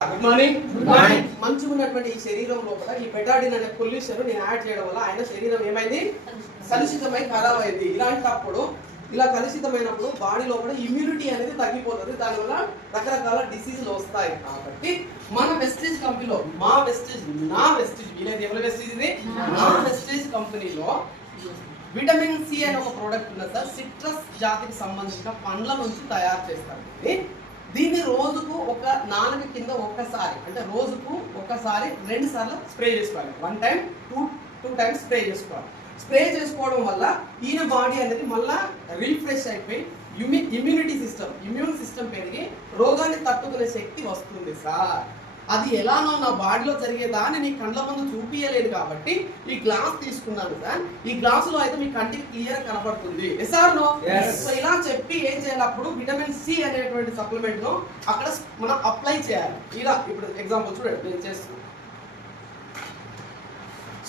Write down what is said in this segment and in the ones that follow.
Good morning. మంచిగా ఉన్నటువంటి ఈ శరీరం లోపల ఈ బెటాడిన్ అనే పొల్యూషన్ నేను యాడ్ చేయడం వల్ల ఆయన శరీరం ఏమైంది, కలుషితమై ఖరాబ్ అయింది. ఇలాంటప్పుడు ఇలా కలుషితమైనప్పుడు బాడీ లోపల ఇమ్యూనిటీ అనేది తగ్గిపోతుంది. దానివల్ల రకరకాల డిసీజులు వస్తాయి. కాబట్టి మన వెస్టేజ్ కంపెనీలో నా వెస్టేజ్ ఎవరి వెస్టేజ్ ఇది, నా వెస్టేజ్ కంపెనీలో విటమిన్ సి అనే ఒక ప్రోడక్ట్ ఉన్నది సార్. సిట్రస్ జాతికి సంబంధించిన పండ్ల నుంచి తయారు చేస్తారు. దీన్ని రోజుకు ఒక నాలుగు కింద ఒక్కసారి, అంటే రోజుకు ఒకసారి 2 సార్లు స్ప్రే చేసుకోవాలి. 1 టైం 2 టైమ్స్ స్ప్రే చేసుకోవాలి. స్ప్రే చేసుకోవడం వల్ల ఈయన బాడీ అనేది మళ్ళా రీఫ్రెష్ అయిపోయి ఇమ్యూన్ సిస్టమ్ పెరిగి రోగాన్ని తట్టుకునే శక్తి వస్తుంది సార్. అది ఎలానో నా బాడీలో జరిగేదా అని నీ కళ్ళ ముందు చూపించలేదు కాబట్టి ఈ గ్లాస్ తీసుకున్నాను సార్. ఈ గ్లాసులో అయితే మీ కంటికి క్లియర్ కనపడుతుంది. సో ఇలా చెప్పి ఏం చేయాలి, అప్పుడు విటమిన్ సి అనేటువంటి సప్లిమెంట్ ను అక్కడ మనం అప్లై చేయాలి. ఇలా ఇప్పుడు ఎగ్జాంపుల్ చూడండి, నేను చేస్తున్నాను.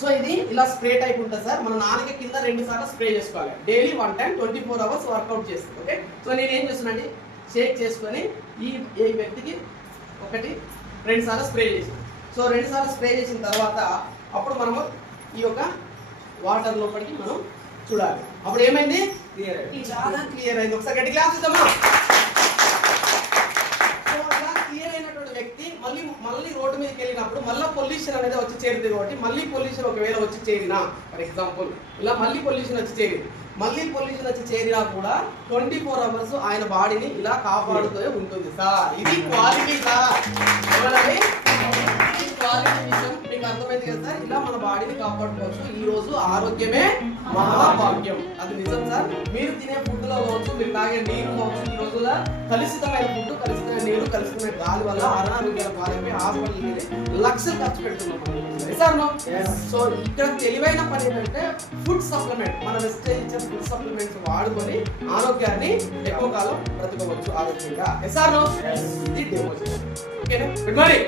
సో ఇది ఇలా స్ప్రే టైప్ ఉంటుంది సార్. మన నాలుక కింద 2 సార్లు స్ప్రే చేసుకోవాలి. డైలీ 1 టైం 24 అవర్స్ వర్కౌట్ చేస్తుంది. ఓకే, సో నేను ఏం చేస్తున్నానండి, షేక్ చేసుకొని ఈ వ్యక్తికి 1-2 సార్లు స్ప్రే చేసి, సో 2 సార్లు స్ప్రే చేసిన తర్వాత అప్పుడు మనము ఈ యొక్క వాటర్ లోపలికి మనం చూడాలి. అప్పుడు ఏమైంది, చాలా క్లియర్ అయింది. ఒకసారి గట్టి క్లాస్ ఇద్దామా. సో అలా క్లియర్ అయినటువంటి వ్యక్తి మళ్ళీ రోడ్డు మీదకి వెళ్ళినప్పుడు మళ్ళీ పొల్యూషన్ అనేది వచ్చి చేరుతుంది. కాబట్టి మళ్ళీ పొల్యూషన్ ఒకవేళ వచ్చి చేరినా, ఫర్ ఎగ్జాంపుల్ ఇలా మళ్ళీ పొల్యూషన్ వచ్చి చేరినా కూడా 24 అవర్స్ ఆయన బాడీని ఇలా కాపాడుతూ ఉంటుంది సార్. ఇది క్వాలిటీ సార్. మీకు అర్థమైంది కదా సార్. ఇలా మన బాడీని కాపాడుకోవచ్చు. ఈ రోజు ఆరోగ్యమే మహాభాగ్యం, అది నిజం సార్. మీరు తినే ఫుడ్ లో కావచ్చు, మీరు తాగే నీరు కావచ్చు, ఈ రోజుల్లో కలుషితమైన ఫుడ్, కలుషితమైన నీరు, కలుషితమైన గాలి వల్ల అనారోగ్యాల పాలైపోయి హాస్పిటల్ లక్షలు ఖర్చు పెడుతున్నాం సార్. సో ఇక్కడ తెలివైన పని ఏంటంటే ఫుడ్ సప్లిమెంట్, మన వెస్టేజ్ ఇచ్చే ఫుడ్ సప్లిమెంట్స్ వాడుకొని ఆరోగ్యాన్ని ఎక్కువ కాలం బ్రతకవచ్చు ఆరోగ్యంగా. ఓకేనా. Good morning.